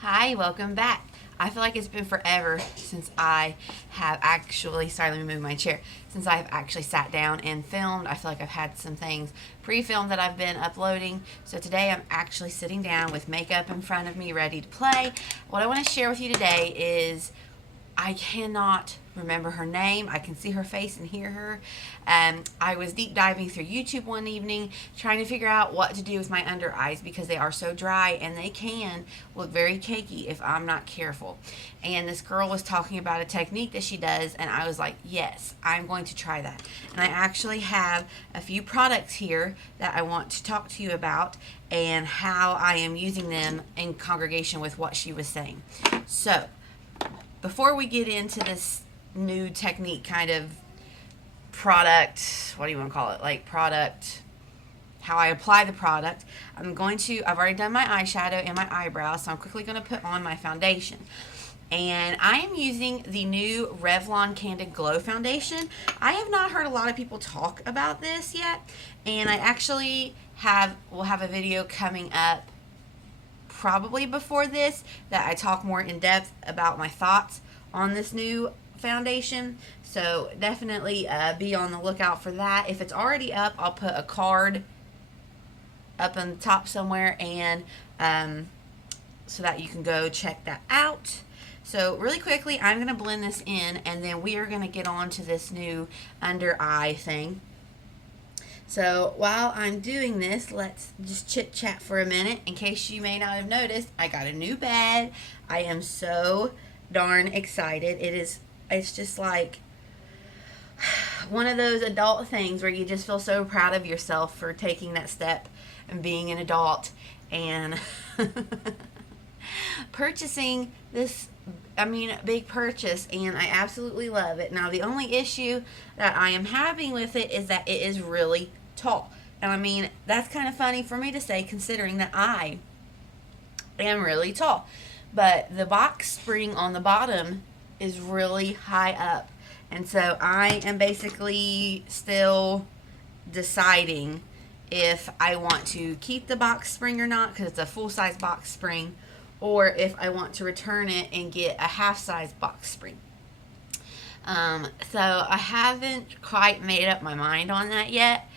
Hi, welcome back. I feel like it's been forever since I have actually, sorry, let me move my chair, since I've actually sat down and filmed. I feel like I've had some things pre-filmed that I've been uploading. So today I'm actually sitting down with makeup in front of me ready to play. What I want to share with you today is I cannot remember her name. I can see her face and hear her. I was deep diving through YouTube one evening trying to figure out what to do with my under eyes because they are so dry and they can look very cakey if I'm not careful. And this girl was talking about a technique that she does, and I was like, yes, I'm going to try that. And I actually have a few products here that I want to talk to you about and how I am using them in congregation with what she was saying. So, before we get into this new technique kind of product, what do you want to call it? Like product, how I apply the product, I've already done my eyeshadow and my eyebrows, so I'm quickly going to put on my foundation. And I am using the new Revlon Candid Glow Foundation. I have not heard a lot of people talk about this yet, and I actually will have a video coming up probably before this that I talk more in depth about my thoughts on this new foundation. So definitely be on the lookout for that. If it's already up, I'll put a card up on the top somewhere, and so that you can go check that out. So really quickly, I'm going to blend this in, and then we are going to get on to this new under eye thing. So while I'm doing this, let's just chit chat for a minute. In case you may not have noticed, I got a new bed. I am so darn excited. It's just like one of those adult things where you just feel so proud of yourself for taking that step and being an adult and purchasing this, big purchase, and I absolutely love it. Now, the only issue that I am having with it is that it is really tall. And that's kind of funny for me to say considering that I am really tall. But the box spring on the bottom is really high up. And so I am basically still deciding if I want to keep the box spring or not, because it's a full-size box spring, or if I want to return it and get a half-size box spring. So I haven't quite made up my mind on that yet.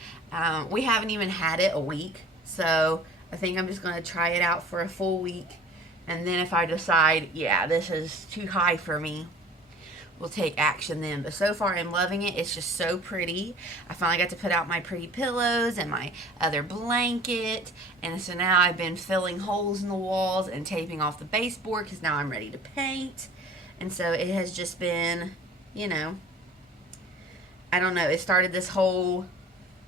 We haven't even had it a week, so I think I'm just going to try it out for a full week, and then if I decide, yeah, this is too high for me, we'll take action then. But so far I'm loving it. It's just so pretty. I finally got to put out my pretty pillows and my other blanket, and so now I've been filling holes in the walls and taping off the baseboard because now I'm ready to paint. And so it has just been, I don't know, it started this whole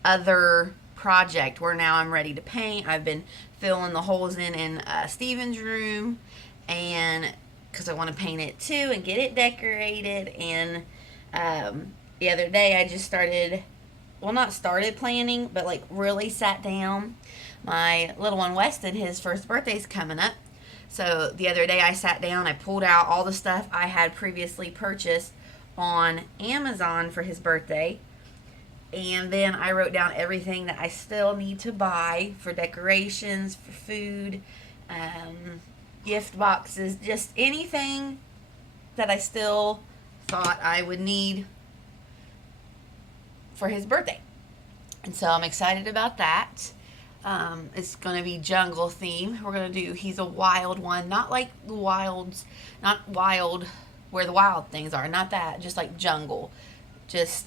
other project where now I'm ready to paint. I've been filling the holes in Steven's room, and because I want to paint it too and get it decorated. And the other day I just not started planning, but like really sat down. My little one Weston, his first birthday's coming up, so the other day I sat down, I pulled out all the stuff I had previously purchased on Amazon for his birthday, and then I wrote down everything that I still need to buy for decorations, for food, gift boxes, just anything that I still thought I would need for his birthday. And so I'm excited about that. It's going to be jungle theme. We're going to do, he's a wild one, not like the wilds, not wild where the wild things are, not that, just like jungle. Just,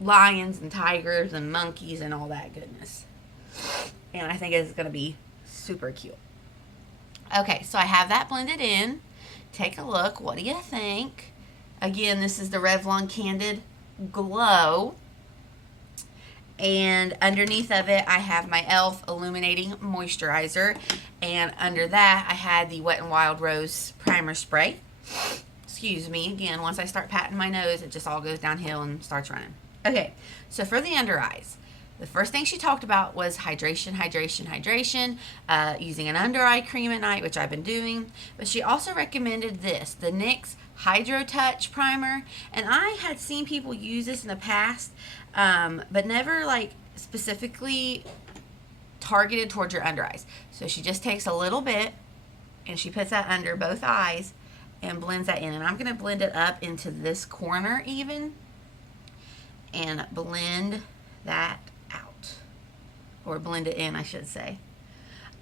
lions and tigers and monkeys and all that goodness. And I think it's going to be super cute. Okay, so I have that blended in. Take a look. What do you think? Again, this is the Revlon Candid Glow. And underneath of it, I have my e.l.f. Illuminating Moisturizer. And under that, I had the Wet n Wild Rose Primer Spray. Excuse me. Again, once I start patting my nose, it just all goes downhill and starts running. Okay, so for the under eyes, the first thing she talked about was hydration, using an under eye cream at night, which I've been doing. But she also recommended this, the NYX Hydrotouch Primer. And I had seen people use this in the past, but never specifically targeted towards your under eyes. So she just takes a little bit and she puts that under both eyes and blends that in. And I'm going to blend it up into this corner even and blend that out, or blend it in, I should say.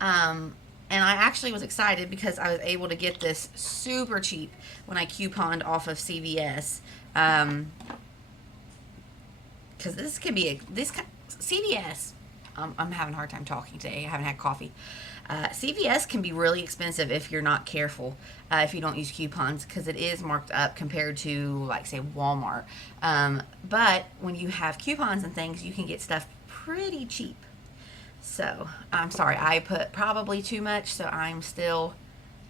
And I actually was excited because I was able to get this super cheap when I couponed off of CVS. Because this can be CVS. I'm having a hard time talking today. I haven't had coffee. CVS can be really expensive if you're not careful, if you don't use coupons, because it is marked up compared to, like, say, Walmart. But when you have coupons and things, you can get stuff pretty cheap. So, I'm sorry, I put probably too much, so I'm still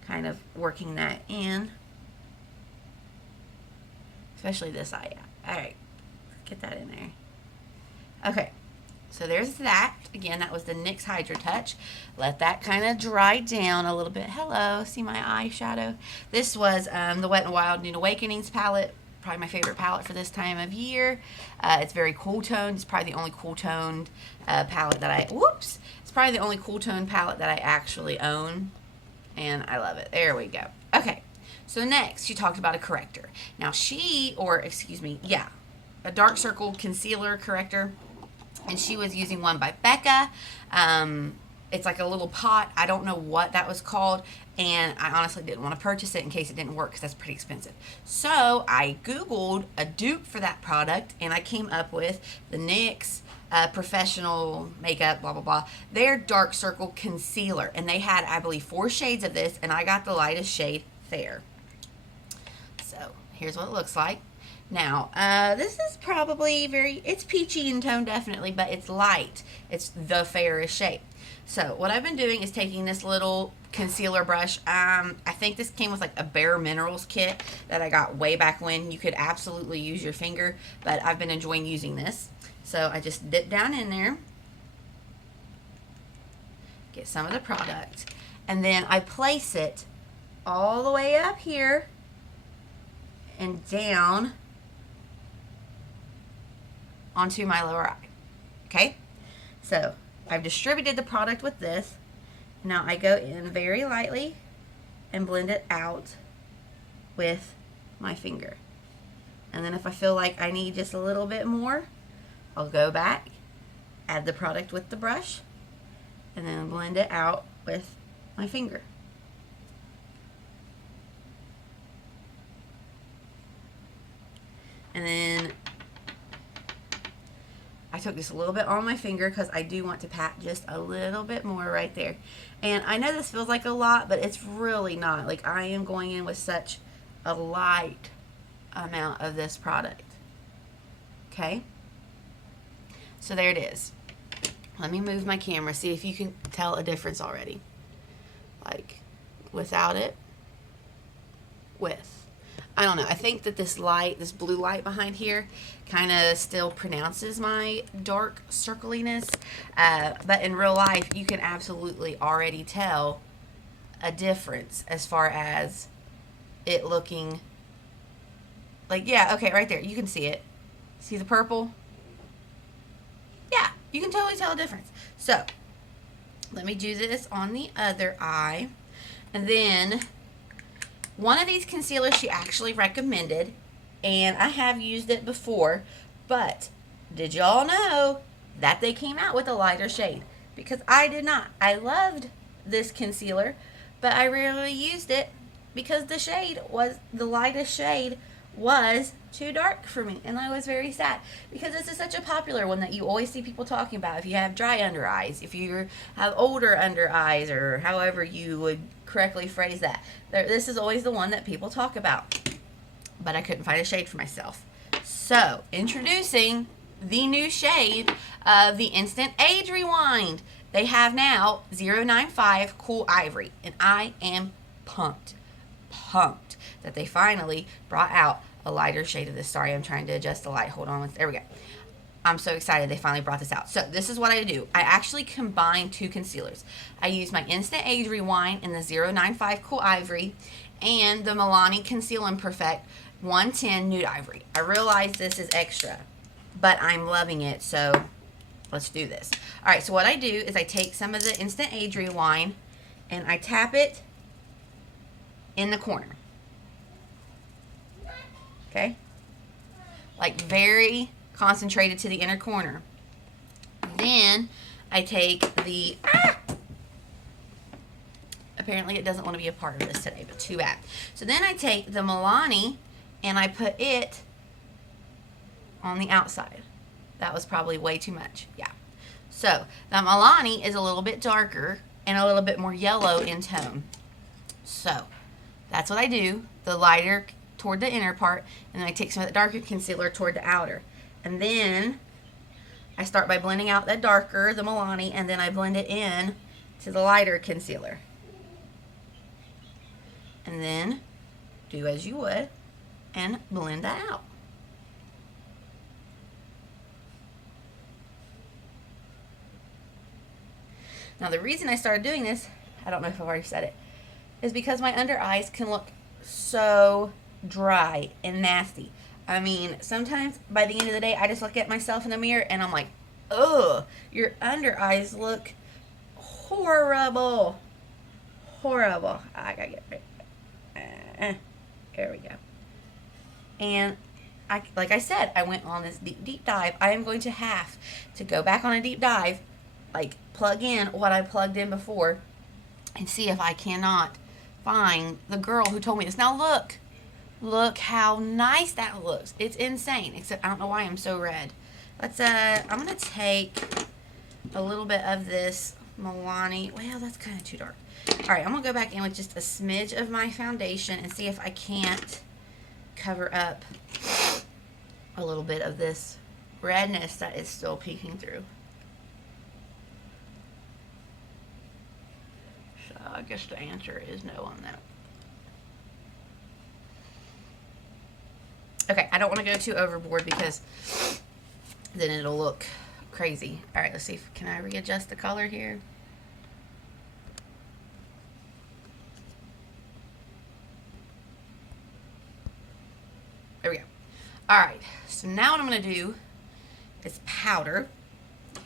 kind of working that in. Especially this eye. Alright, get that in there. Okay, so there's that. Again, that was the NYX Hydrotouch. Let that kind of dry down a little bit. Hello, see my eyeshadow? This was the Wet n Wild Nude Awakenings palette. Probably my favorite palette for this time of year. It's very cool toned. It's probably the only cool toned palette that it's probably the only cool toned palette that I actually own. And I love it. There we go. Okay, so next she talked about a corrector. Now a dark circle concealer corrector. And she was using one by Becca. It's like a little pot. I don't know what that was called. And I honestly didn't want to purchase it in case it didn't work because that's pretty expensive. So I Googled a dupe for that product. And I came up with the NYX Professional Makeup, blah, blah, blah. Their Dark Circle Concealer. And they had, I believe, 4 shades of this. And I got the lightest shade, Fair. So here's what it looks like. Now, this is probably it's peachy in tone, definitely, but it's light. It's the fairest shade. So, what I've been doing is taking this little concealer brush. I think this came with like a Bare Minerals kit that I got way back when. You could absolutely use your finger, but I've been enjoying using this. So, I just dip down in there, get some of the product, and then I place it all the way up here and down onto my lower eye. Okay, so I've distributed the product with this. Now I go in very lightly and blend it out with my finger. And then if I feel like I need just a little bit more, I'll go back, add the product with the brush, and then blend it out with my finger. And then I took just a little bit on my finger because I do want to pat just a little bit more right there. And I know this feels like a lot, but it's really not. Like, I am going in with such a light amount of this product. Okay? So there it is. Let me move my camera, see if you can tell a difference already. Like, without it, with. I don't know. I think that this light, this blue light behind here, kind of still pronounces my dark circliness. But in real life, you can absolutely already tell a difference as far as it looking like, yeah, okay, right there. You can see it. See the purple? Yeah, you can totally tell a difference. So, let me do this on the other eye. And then one of these concealers she actually recommended, and I have used it before, but did y'all know that they came out with a lighter shade? Because I did not. I loved this concealer, but I rarely used it because the lightest shade was too dark for me, and I was very sad because this is such a popular one that you always see people talking about. If you have dry under eyes, if you have older under eyes, or however you would correctly phrase that, this is always the one that people talk about. But I couldn't find a shade for myself. So, introducing the new shade of the Instant Age Rewind. They have now 095 Cool Ivory, and I am pumped that they finally brought out a lighter shade of this. Sorry, I'm trying to adjust the light. Hold on. There we go. I'm so excited they finally brought this out. So this is what I do. I actually combine 2 concealers. I use my Instant Age Rewind in the 095 Cool Ivory and the Milani Conceal and Perfect 110 Nude Ivory. I realize this is extra, but I'm loving it, so let's do this. All right, so what I do is I take some of the Instant Age Rewind and I tap it in the corner. Okay? Like very concentrated to the inner corner. Then I take the... Apparently it doesn't want to be a part of this today, but too bad. So then I take the Milani and I put it on the outside. That was probably way too much. Yeah. So the Milani is a little bit darker and a little bit more yellow in tone. So that's what I do. The lighter toward the inner part, and then I take some of the darker concealer toward the outer. And then I start by blending out that darker, the Milani, and then I blend it in to the lighter concealer. And then do as you would and blend that out. Now the reason I started doing this, I don't know if I've already said it, is because my under eyes can look so dry and nasty. I mean, sometimes by the end of the day, I just look at myself in the mirror and I'm like, ugh, your under eyes look horrible. Horrible. I gotta get it. There we go. And like I said, I went on this deep dive. I am going to have to go back on a deep dive, like plug in what I plugged in before and see if I cannot find the girl who told me this. Now look how nice that looks. It's insane, except I don't know why I'm so red. Let's I'm gonna take a little bit of this Milani. Well, that's kind of too dark. All right, I'm gonna go back in with just a smidge of my foundation and see if I can't cover up a little bit of this redness that is still peeking through. So I guess the answer is no on that. Okay, I don't want to go too overboard because then it'll look crazy. All right, let's see. Can I readjust the color here? There we go. All right, so now what I'm going to do is powder,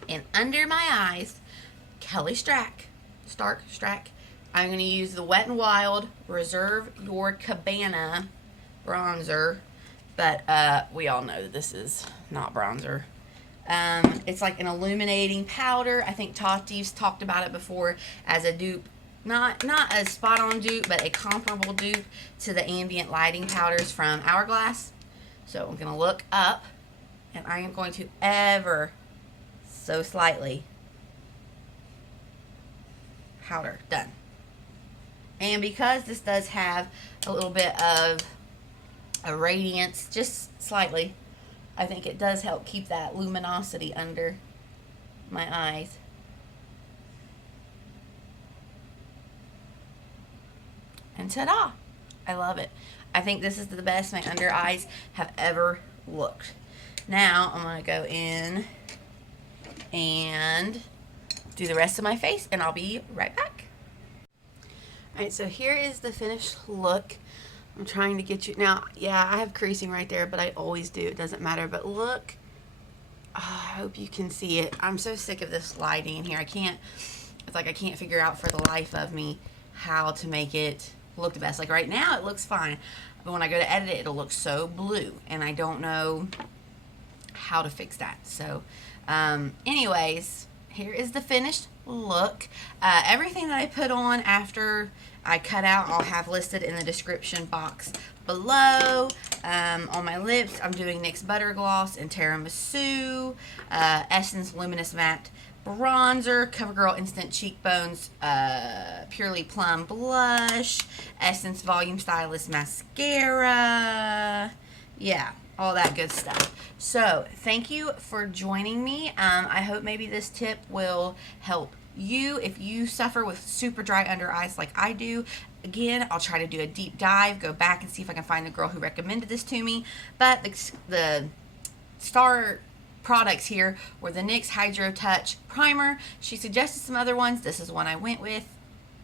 and under my eyes, Kelly Stark, I'm going to use the Wet n Wild Reserve Your Cabana bronzer, but we all know that this is not bronzer. It's like an illuminating powder. I think Tati's talked about it before as a dupe. Not a spot-on dupe, but a comparable dupe to the ambient lighting powders from Hourglass. So I'm going to look up, and I am going to ever so slightly powder. Done. And because this does have a little bit of a radiance, just slightly, I think it does help keep that luminosity under my eyes. And ta-da! I love it. I think this is the best my under eyes have ever looked. Now I'm going to go in and do the rest of my face, and I'll be right back. Alright, so here is the finished look. I'm trying to get you... Now, yeah, I have creasing right there, but I always do. It doesn't matter. But look. Oh, I hope you can see it. I'm so sick of this lighting in here. I can't... It's like I can't figure out for the life of me how to make it look the best. Like right now, it looks fine. But when I go to edit it, it'll look so blue. And I don't know how to fix that. So, anyways, here is the finished look. Everything that I put on after I cut out, I'll have listed in the description box below. On my lips, I'm doing NYX Butter Gloss and Tiramisu, Essence Luminous Matt Bronzer, Covergirl Instant Cheekbones, Purely Plum Blush, Essence Volume Stylist Mascara. Yeah, all that good stuff. So, thank you for joining me. I hope maybe this tip will help you if you suffer with super dry under eyes like I do. Again, I'll try to do a deep dive, go back and see if I can find the girl who recommended this to me. But the star products here were the NYX Hydrotouch Primer. She suggested some other ones. This is one I went with.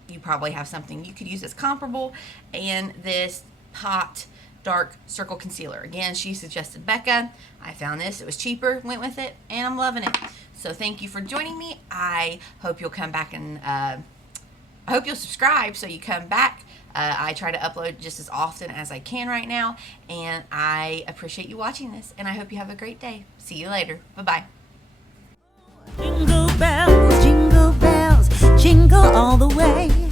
You probably have something you could use as comparable. And this Pot Dark Circle Concealer. Again, she suggested Becca. I found this. It was cheaper. Went with it. And I'm loving it. So thank you for joining me. I hope you'll come back and I hope you'll subscribe so you come back I try to upload just as often as I can right now, and I appreciate you watching this, and I hope you have a great day. See you later. Bye-bye. Jingle bells, jingle all the way.